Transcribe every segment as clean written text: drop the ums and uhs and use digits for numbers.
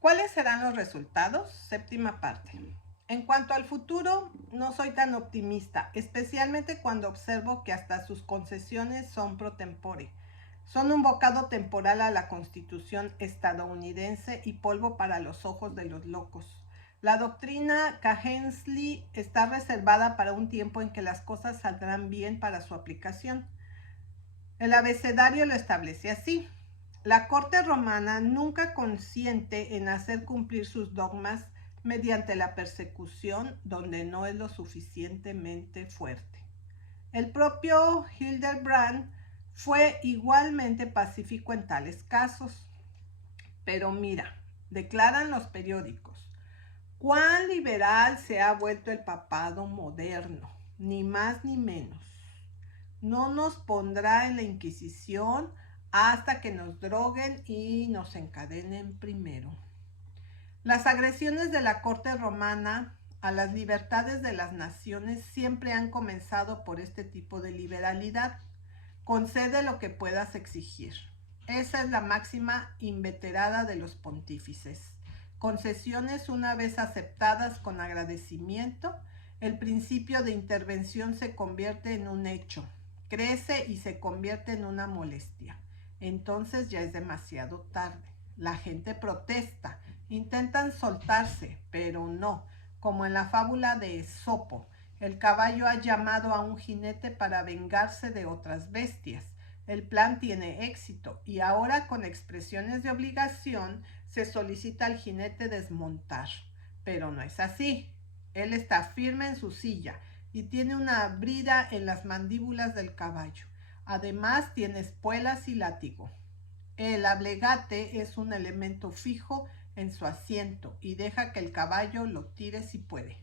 ¿Cuáles serán los resultados? Séptima parte. En cuanto al futuro, no soy tan optimista, especialmente cuando observo que hasta sus concesiones son pro tempore. Son un bocado temporal a la Constitución estadounidense y polvo para los ojos de los locos. La doctrina Cahensley está reservada para un tiempo en que las cosas saldrán bien para su aplicación. El abecedario lo establece así. La corte romana nunca consiente en hacer cumplir sus dogmas mediante la persecución donde no es lo suficientemente fuerte. El propio Hildebrand fue igualmente pacífico en tales casos. Pero mira, declaran los periódicos, cuán liberal se ha vuelto el papado moderno, ni más ni menos. No nos pondrá en la Inquisición hasta que nos droguen y nos encadenen primero. Las agresiones de la corte romana a las libertades de las naciones siempre han comenzado por este tipo de liberalidad. Concede lo que puedas exigir. Esa es la máxima inveterada de los pontífices. Concesiones una vez aceptadas con agradecimiento, el principio de intervención se convierte en un hecho, crece y se convierte en una molestia. Entonces ya es demasiado tarde. La gente protesta, intentan soltarse, pero no, como en la fábula de Esopo. El caballo ha llamado a un jinete para vengarse de otras bestias. El plan tiene éxito y ahora con expresiones de obligación se solicita al jinete desmontar. Pero no es así. Él está firme en su silla y tiene una brida en las mandíbulas del caballo. Además tiene espuelas y látigo. El ablegate es un elemento fijo en su asiento y deja que el caballo lo tire si puede.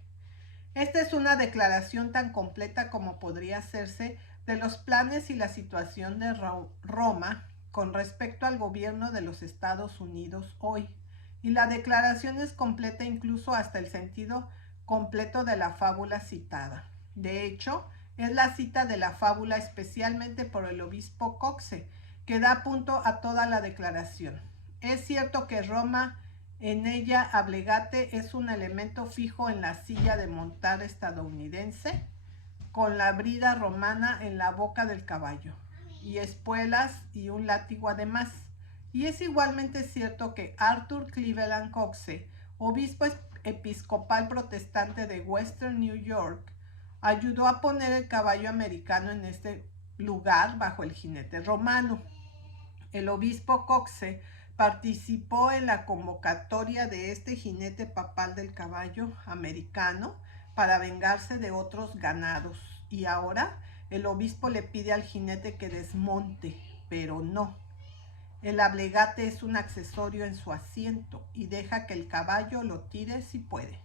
Esta es una declaración tan completa como podría hacerse de los planes y la situación de Roma con respecto al gobierno de los Estados Unidos hoy. Y la declaración es completa incluso hasta el sentido completo de la fábula citada. De hecho, es la cita de la fábula especialmente por el obispo Coxe, que da punto a toda la declaración. Es cierto que Roma en ella, ablegate es un elemento fijo en la silla de montar estadounidense, con la brida romana en la boca del caballo, y espuelas y un látigo además. Y es igualmente cierto que Arthur Cleveland Coxe, obispo episcopal protestante de Western New York, ayudó a poner el caballo americano en este lugar bajo el jinete romano. El obispo Coxe participó en la convocatoria de este jinete papal del caballo americano para vengarse de otros ganados. Y ahora el obispo le pide al jinete que desmonte, pero no. El ablegate es un accesorio en su asiento y deja que el caballo lo tire si puede.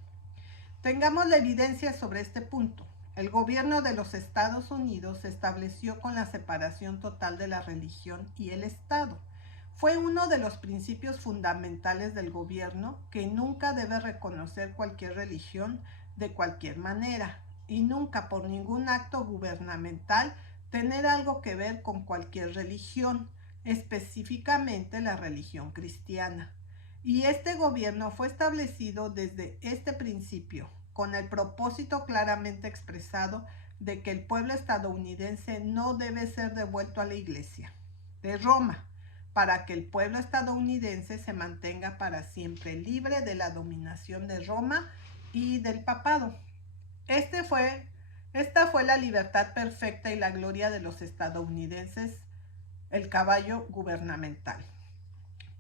Tengamos la evidencia sobre este punto. El gobierno de los Estados Unidos se estableció con la separación total de la religión y el Estado. Fue uno de los principios fundamentales del gobierno que nunca debe reconocer cualquier religión de cualquier manera y nunca por ningún acto gubernamental tener algo que ver con cualquier religión, específicamente la religión cristiana. Y este gobierno fue establecido desde este principio, con el propósito claramente expresado de que el pueblo estadounidense no debe ser devuelto a la Iglesia de Roma, para que el pueblo estadounidense se mantenga para siempre libre de la dominación de Roma y del papado. Este fue, esta fue la libertad perfecta y la gloria de los estadounidenses, el caballo gubernamental.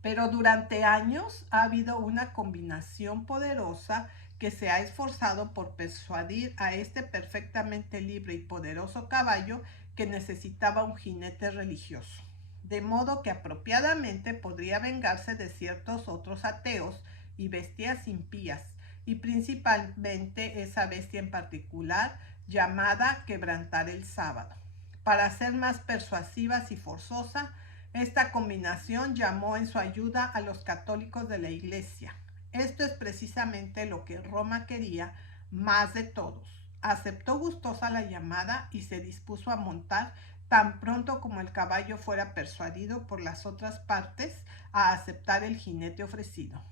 Pero durante años ha habido una combinación poderosa que se ha esforzado por persuadir a este perfectamente libre y poderoso caballo que necesitaba un jinete religioso. De modo que apropiadamente podría vengarse de ciertos otros ateos y bestias impías, y principalmente esa bestia en particular llamada quebrantar el sábado. Para ser más persuasiva y forzosa, esta combinación llamó en su ayuda a los católicos de la Iglesia. Esto es precisamente lo que Roma quería más de todos. Aceptó gustosa la llamada y se dispuso a montar tan pronto como el caballo fuera persuadido por las otras partes a aceptar el jinete ofrecido.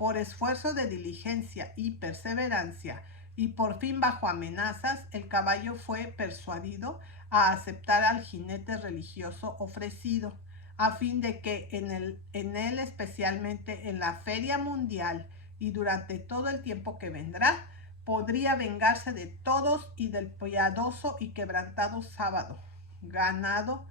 por esfuerzo de diligencia y perseverancia, y por fin bajo amenazas, el caballo fue persuadido a aceptar al jinete religioso ofrecido, a fin de que en él, especialmente en la feria mundial y durante todo el tiempo que vendrá, podría vengarse de todos y del piadoso y quebrantado sábado ganado.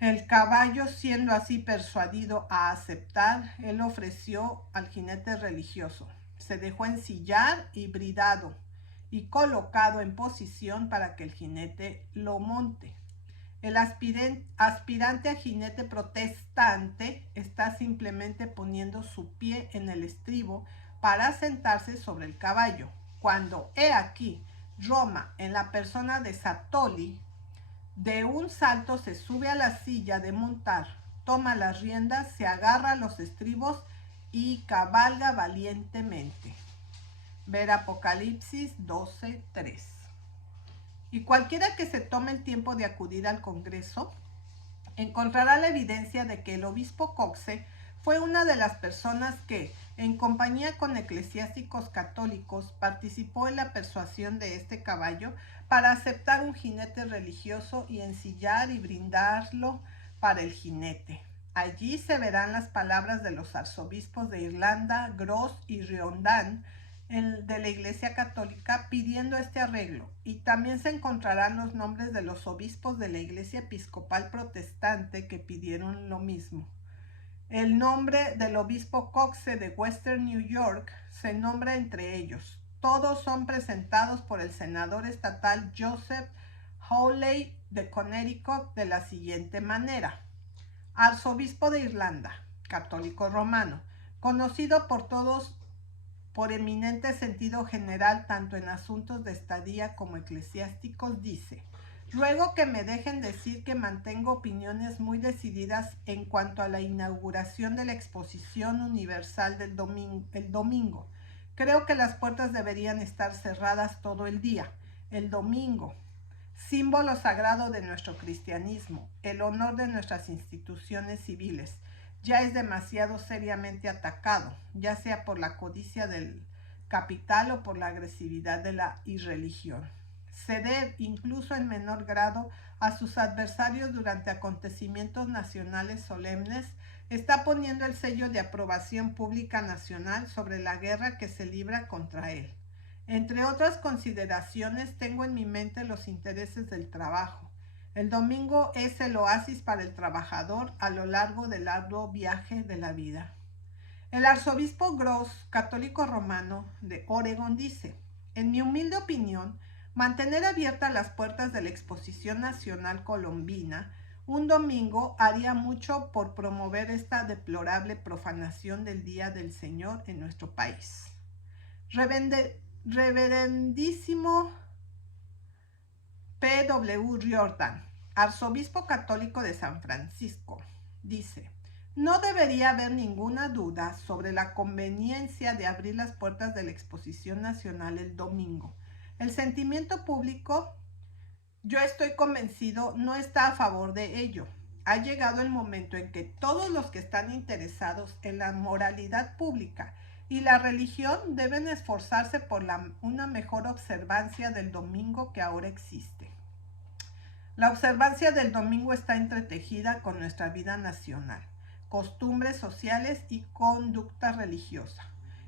El caballo, siendo así persuadido a aceptar, él ofreció al jinete religioso. Se dejó ensillar y bridado y colocado en posición para que el jinete lo monte. El aspirante a jinete protestante está simplemente poniendo su pie en el estribo para sentarse sobre el caballo, cuando, he aquí, Roma, en la persona de Satoli, de un salto se sube a la silla de montar, toma las riendas, se agarra a los estribos y cabalga valientemente. Ver Apocalipsis 12:3. Y cualquiera que se tome el tiempo de acudir al Congreso encontrará la evidencia de que el obispo Coxe fue una de las personas que, en compañía con eclesiásticos católicos, participó en la persuasión de este caballo para aceptar un jinete religioso y ensillar y brindarlo para el jinete. Allí se verán las palabras de los arzobispos de Irlanda, Gross y Riordan, de la Iglesia Católica, pidiendo este arreglo, y también se encontrarán los nombres de los obispos de la Iglesia Episcopal Protestante que pidieron lo mismo. El nombre del obispo Coxe de Western New York se nombra entre ellos. Todos son presentados por el senador estatal Joseph Hawley de Connecticut de la siguiente manera: arzobispo de Irlanda, católico romano, conocido por todos por eminente sentido general tanto en asuntos de estadía como eclesiásticos, dice: ruego que me dejen decir que mantengo opiniones muy decididas en cuanto a la inauguración de la Exposición Universal el domingo. Creo que las puertas deberían estar cerradas todo el día. El domingo, símbolo sagrado de nuestro cristianismo, el honor de nuestras instituciones civiles, ya es demasiado seriamente atacado, ya sea por la codicia del capital o por la agresividad de la irreligión. Ceder, incluso en menor grado, a sus adversarios durante acontecimientos nacionales solemnes está poniendo el sello de aprobación pública nacional sobre la guerra que se libra contra él. Entre otras consideraciones, tengo en mi mente los intereses del trabajo. El domingo es el oasis para el trabajador a lo largo del arduo viaje de la vida. El arzobispo Gross, católico romano de Oregon, dice: en mi humilde opinión, mantener abiertas las puertas de la Exposición Nacional Colombina un domingo haría mucho por promover esta deplorable profanación del Día del Señor en nuestro país. Reverendísimo P.W. Riordan, arzobispo católico de San Francisco, dice: no debería haber ninguna duda sobre la conveniencia de abrir las puertas de la Exposición Nacional el domingo. El sentimiento público, yo estoy convencido, no está a favor de ello. Ha llegado el momento en que todos los que están interesados en la moralidad pública y la religión deben esforzarse por una mejor observancia del domingo que ahora existe. La observancia del domingo está entretejida con nuestra vida nacional, costumbres sociales y conducta religiosa,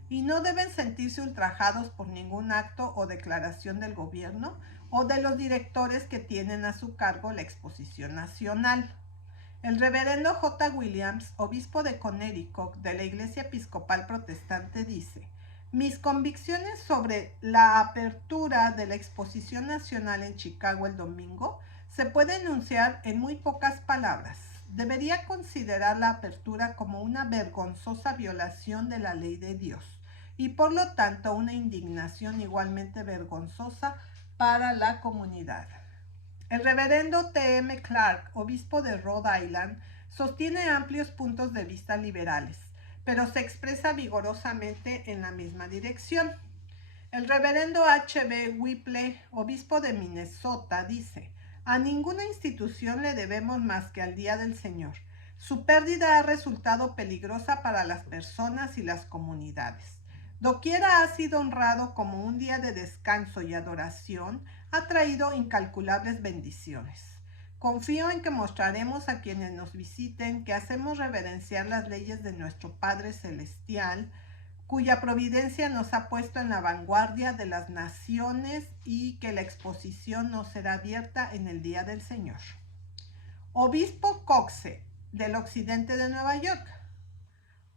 y no deben sentirse ultrajados por ningún acto o declaración del gobierno o de los directores que tienen a su cargo la Exposición Nacional. El reverendo J. Williams, obispo de Connecticut de la Iglesia Episcopal Protestante, dice: mis convicciones sobre la apertura de la Exposición Nacional en Chicago el domingo se puede enunciar en muy pocas palabras. Debería considerar la apertura como una vergonzosa violación de la ley de Dios y por lo tanto una indignación igualmente vergonzosa para la comunidad. El reverendo T.M. Clark, obispo de Rhode Island, sostiene amplios puntos de vista liberales, pero se expresa vigorosamente en la misma dirección. El reverendo H.B. Whipple, obispo de Minnesota, dice: a ninguna institución le debemos más que al Día del Señor. Su pérdida ha resultado peligrosa para las personas y las comunidades. Doquiera ha sido honrado como un día de descanso y adoración, ha traído incalculables bendiciones. Confío en que mostraremos a quienes nos visiten que hacemos reverenciar las leyes de nuestro Padre Celestial, cuya providencia nos ha puesto en la vanguardia de las naciones y que la exposición nos será abierta en el día del Señor. Obispo Coxe, del occidente de Nueva York.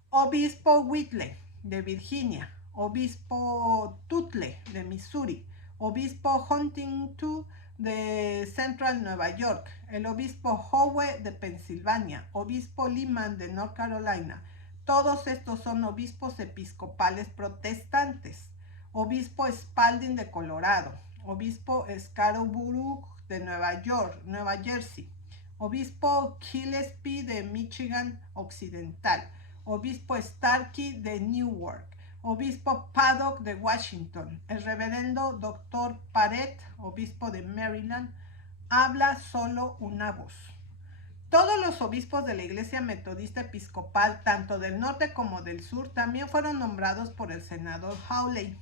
Obispo Whitley, de Virginia. Obispo Tuttle, de Missouri. Obispo Huntington, de Central Nueva York. El obispo Howe, de Pensilvania. Obispo Lehman, de North Carolina. Todos estos son obispos episcopales protestantes. Obispo Spalding, de Colorado. Obispo Scarborough, de Nueva York, Nueva Jersey. Obispo Gillespie, de Michigan Occidental. Obispo Starkey, de Newark. Obispo Paddock, de Washington. El reverendo Dr. Parrett, obispo de Maryland, habla solo una voz. Todos los obispos de la Iglesia Metodista Episcopal, tanto del norte como del sur, también fueron nombrados por el senador Hawley.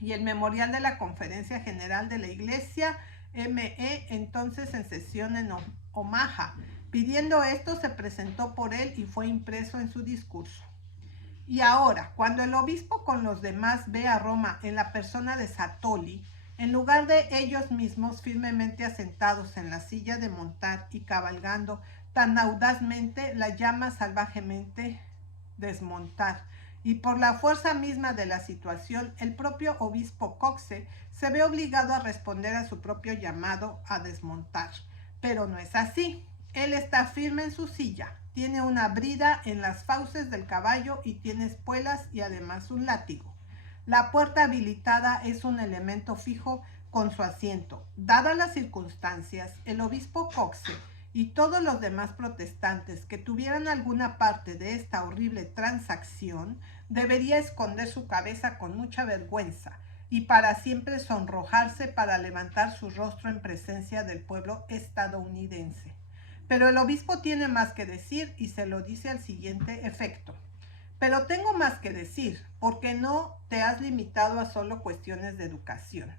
Y el memorial de la Conferencia General de la Iglesia ME, entonces en sesión en Omaha. Pidiendo esto, se presentó por él y fue impreso en su discurso. Y ahora, cuando el obispo con los demás ve a Roma en la persona de Satolli, en lugar de ellos mismos firmemente asentados en la silla de montar y cabalgando tan audazmente, la llama salvajemente desmontar. Y por la fuerza misma de la situación, el propio obispo Coxe se ve obligado a responder a su propio llamado a desmontar. Pero no es así. Él está firme en su silla, tiene una brida en las fauces del caballo y tiene espuelas y además un látigo. La puerta habilitada es un elemento fijo con su asiento. Dadas las circunstancias, el obispo Coxe y todos los demás protestantes que tuvieran alguna parte de esta horrible transacción debería esconder su cabeza con mucha vergüenza y para siempre sonrojarse para levantar su rostro en presencia del pueblo estadounidense. Pero el obispo tiene más que decir y se lo dice al siguiente efecto. Pero tengo más que decir, porque no te has limitado a solo cuestiones de educación.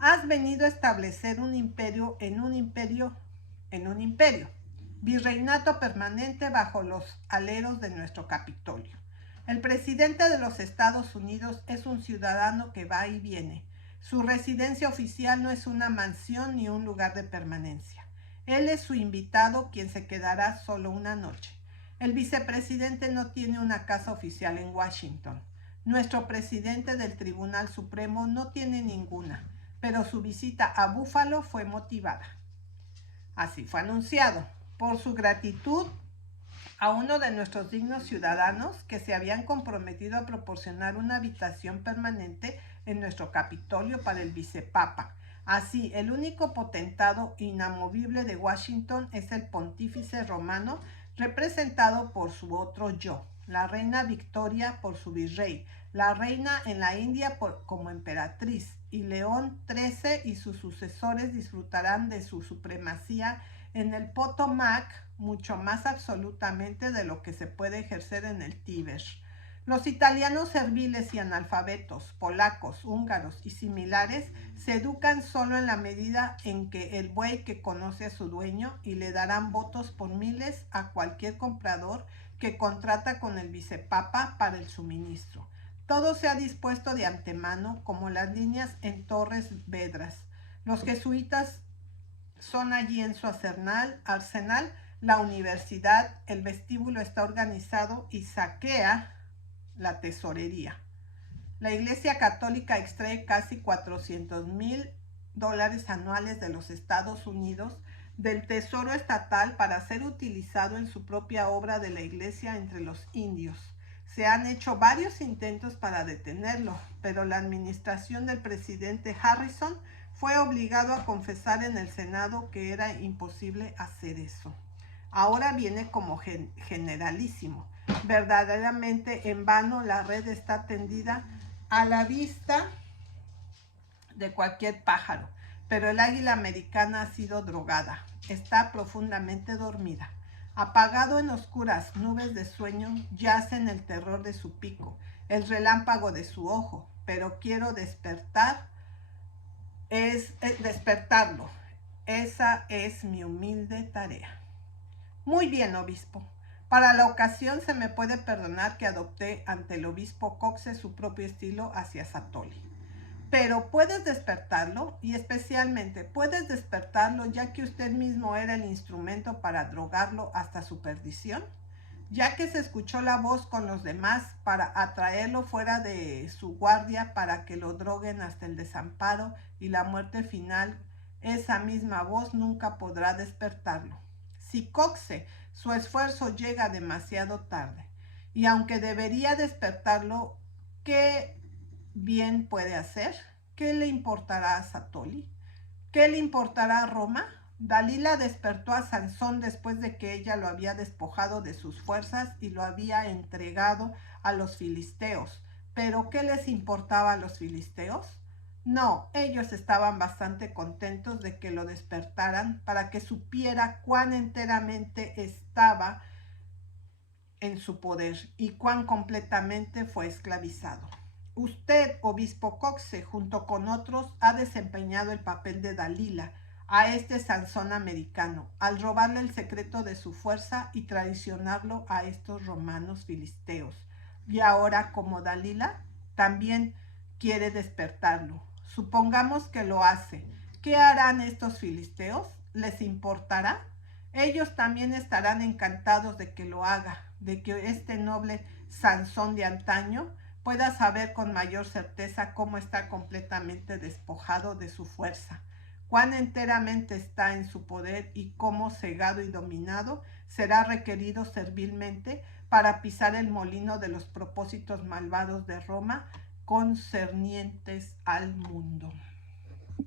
Has venido a establecer un imperio en un imperio en un imperio. Virreinato permanente bajo los aleros de nuestro Capitolio. El presidente de los Estados Unidos es un ciudadano que va y viene. Su residencia oficial no es una mansión ni un lugar de permanencia. Él es su invitado, quien se quedará solo una noche. El vicepresidente no tiene una casa oficial en Washington. Nuestro presidente del Tribunal Supremo no tiene ninguna, pero su visita a Buffalo fue motivada. Así fue anunciado, por su gratitud a uno de nuestros dignos ciudadanos que se habían comprometido a proporcionar una habitación permanente en nuestro Capitolio para el vicepapa. Así, el único potentado inamovible de Washington es el pontífice romano, representado por su otro yo, la reina Victoria por su virrey, la reina en la India como emperatriz, y León XIII y sus sucesores disfrutarán de su supremacía en el Potomac mucho más absolutamente de lo que se puede ejercer en el Tíber. Los italianos serviles y analfabetos, polacos, húngaros y similares se educan solo en la medida en que el buey que conoce a su dueño y le darán votos por miles a cualquier comprador que contrata con el vicepapa para el suministro. Todo se ha dispuesto de antemano como las líneas en Torres Vedras. Los jesuitas son allí en su arsenal, la universidad, el vestíbulo está organizado y saquea la tesorería. La Iglesia Católica extrae casi $400,000 anuales de los Estados Unidos del tesoro estatal para ser utilizado en su propia obra de la Iglesia entre los indios. Se han hecho varios intentos para detenerlo, pero la administración del presidente Harrison fue obligado a confesar en el Senado que era imposible hacer eso. Ahora viene como generalísimo. Verdaderamente en vano la red está tendida a la vista de cualquier pájaro, pero el águila americana ha sido drogada, está profundamente dormida. Apagado en oscuras nubes de sueño, yace en el terror de su pico, el relámpago de su ojo, pero quiero despertarlo. Esa es mi humilde tarea. Muy bien, obispo. Para la ocasión se me puede perdonar que adopté ante el obispo Coxe su propio estilo hacia Satolli. Pero puedes despertarlo, y especialmente puedes despertarlo ya que usted mismo era el instrumento para drogarlo hasta su perdición, ya que se escuchó la voz con los demás para atraerlo fuera de su guardia para que lo droguen hasta el desamparo y la muerte final. Esa misma voz nunca podrá despertarlo. Si Coxe, su esfuerzo llega demasiado tarde, y aunque debería despertarlo, ¿qué bien puede hacer? ¿Qué le importará a Satolli? ¿Qué le importará a Roma? Dalila despertó a Sansón después de que ella lo había despojado de sus fuerzas y lo había entregado a los filisteos. ¿Pero qué les importaba a los filisteos? No, ellos estaban bastante contentos de que lo despertaran para que supiera cuán enteramente estaba en su poder y cuán completamente fue esclavizado. Usted, obispo Coxe, junto con otros, ha desempeñado el papel de Dalila a este Sansón americano, al robarle el secreto de su fuerza y traicionarlo a estos romanos filisteos. Y ahora, como Dalila, también quiere despertarlo. Supongamos que lo hace. ¿Qué harán estos filisteos? ¿Les importará? Ellos también estarán encantados de que lo haga, de que este noble Sansón de antaño pueda saber con mayor certeza cómo está completamente despojado de su fuerza, cuán enteramente está en su poder y cómo cegado y dominado será requerido servilmente para pisar el molino de los propósitos malvados de Roma concernientes al mundo.